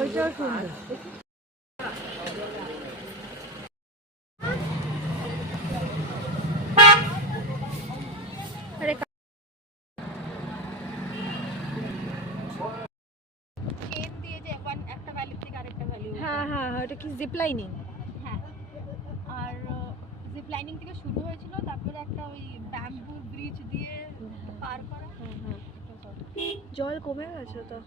ওইটাও সুন্দর। হ্যাঁ হ্যাঁ, ওটা কি জিপ লাইনিং? হ্যাঁ, আর জিপ লাইনিং থেকে শুরু হয়েছিল, তারপরে একটা ওই ব্যাম্বু ব্রিজ দিয়ে পার করা। জল কমে গেছে তো।